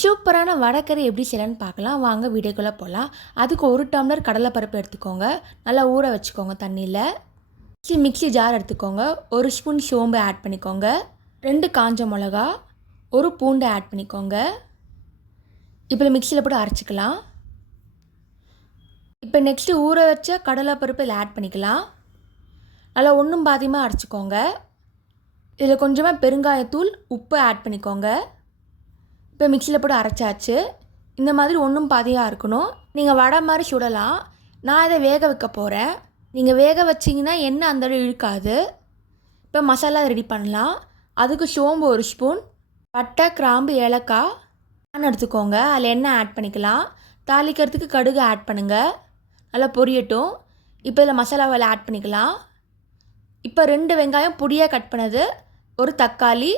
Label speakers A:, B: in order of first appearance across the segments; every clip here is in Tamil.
A: சூப்பரான வடக்கறி எப்படி செய்யலான்னு பார்க்கலாம். வாங்க வீடியோக்குள்ளே போகலாம் அதுக்கு ஒரு டம்ளர் கடலைப்பருப்பு எடுத்துக்கோங்க. நல்லா ஊற வச்சுக்கோங்க தண்ணியில். மிக்ஸி மிக்ஸி ஜார் எடுத்துக்கோங்க. ஒரு ஸ்பூன் சோம்பு ஆட் பண்ணிக்கோங்க. ரெண்டு காஞ்ச மிளகா ஒரு பூண்டு ஆட் பண்ணிக்கோங்க. இப்போ மிக்சியில் போட்டு அரைச்சிக்கலாம். இப்போ நெக்ஸ்ட்டு ஊற வச்ச கடலைப்பருப்பு இதில் ஆட் பண்ணிக்கலாம். நல்லா ஒன்றும் பாதியமாக அரைச்சிக்கோங்க. இதில் கொஞ்சமாக பெருங்காயத்தூள் உப்பு ஆட் பண்ணிக்கோங்க. இப்போ மிக்சியில் போட்டு அரைச்சாச்சு. இந்த மாதிரி ஒன்றும் பாதியாக இருக்கணும். நீங்கள் வடை மாதிரி சுடலாம். நான் இதை வேக வைக்க போகிறேன் நீங்கள் வேக வச்சிங்கன்னா எண்ணெய் அந்த இழுக்காது. இப்போ மசாலா ரெடி பண்ணலாம். அதுக்கு சோம்பு ஒரு ஸ்பூன் பட்டை கிராம்பு ஏலக்காய் பேன் எடுத்துக்கோங்க. அதில் எண்ணெய் ஆட் பண்ணிக்கலாம். தாளிக்கிறதுக்கு கடுகு ஆட் பண்ணுங்கள் நல்லா பொரியட்டும். இப்போ இதில் மசாலாவில் ஆட் பண்ணிக்கலாம். இப்போ ரெண்டு வெங்காயம் பொடியாக கட் பண்ணது. ஒரு தக்காளி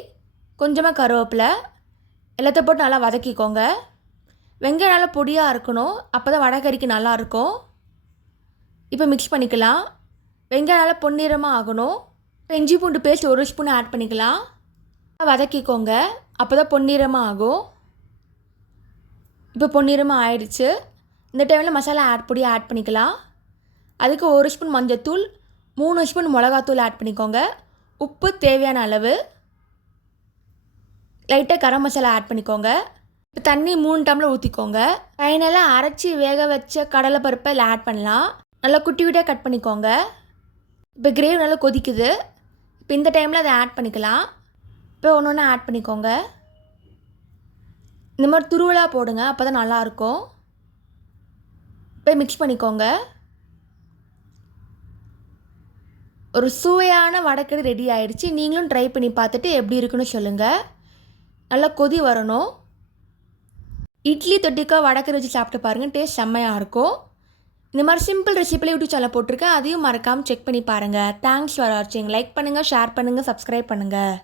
A: கொஞ்சமாக கருவேப்பிலை எல்லாத்தையும் போட்டு நல்லா வதக்கிக்கோங்க. வெங்காயம் நல்லா பொடியாக இருக்கணும் அப்போ தான் வடகறிக்கு நல்லாயிருக்கும் இப்போ மிக்ஸ் பண்ணிக்கலாம். வெங்காயம் நல்லா பொன்னிறமாக ஆகணும். இஞ்சி பூண்டு பேஸ்ட் ஒரு ஸ்பூன் ஆட் பண்ணிக்கலாம். வதக்கிக்கோங்க. அப்போ தான் பொன்னிறமாக ஆகும். இப்போ பொன்னிறமாக ஆயிடுச்சு. இந்த டைமில் மசாலா ஆட் பொடி ஆட் பண்ணிக்கலாம். அதுக்கு ஒரு ஸ்பூன் மஞ்சத்தூள் மூணு ஸ்பூன் மிளகாத்தூள் ஆட் பண்ணிக்கோங்க. உப்பு தேவையான அளவு. லைட்டாக கரம் மசாலா ஆட் பண்ணிக்கோங்க. இப்போ தண்ணி மூணு டம்ளர் ஊற்றிக்கோங்க ஃபைனலாக அரைச்சி வேக வச்ச கடலை பருப்பை இதில் ஆட் பண்ணலாம். நல்லா குட்டி குட்டியாக கட் பண்ணிக்கோங்க. இப்போ கிரேவி நல்லா கொதிக்குது. இப்போ இந்த டைமில் அதை ஆட் பண்ணிக்கலாம். இப்போ ஒன்று ஒன்று ஆட் பண்ணிக்கோங்க. இந்த மாதிரி துருவலாக போடுங்க அப்போ தான் நல்லாயிருக்கும் இப்போ மிக்ஸ் பண்ணிக்கோங்க. ஒரு சுவையான வடக்கடி ரெடி ஆயிடுச்சு. நீங்களும் ட்ரை பண்ணி பார்த்துட்டு எப்படி இருக்குன்னு சொல்லுங்கள் நல்லா கொதி வரணும். இட்லி தொட்டிக்கா வடக்கறி வச்சு சாப்பிட்டு பாருங்கள் டேஸ்ட் செம்மையாக இருக்கும். இந்த மாதிரி சிம்பிள் ரெசிபியில் யூடியூப் சேனல் போட்டிருக்கேன் அதையும் மறக்காமல் செக் பண்ணி பாருங்கள் தேங்க்ஸ் ஃபார் வாட்சிங் லைக் பண்ணுங்கள் ஷேர் பண்ணுங்கள் சப்ஸ்கிரைப் பண்ணுங்கள்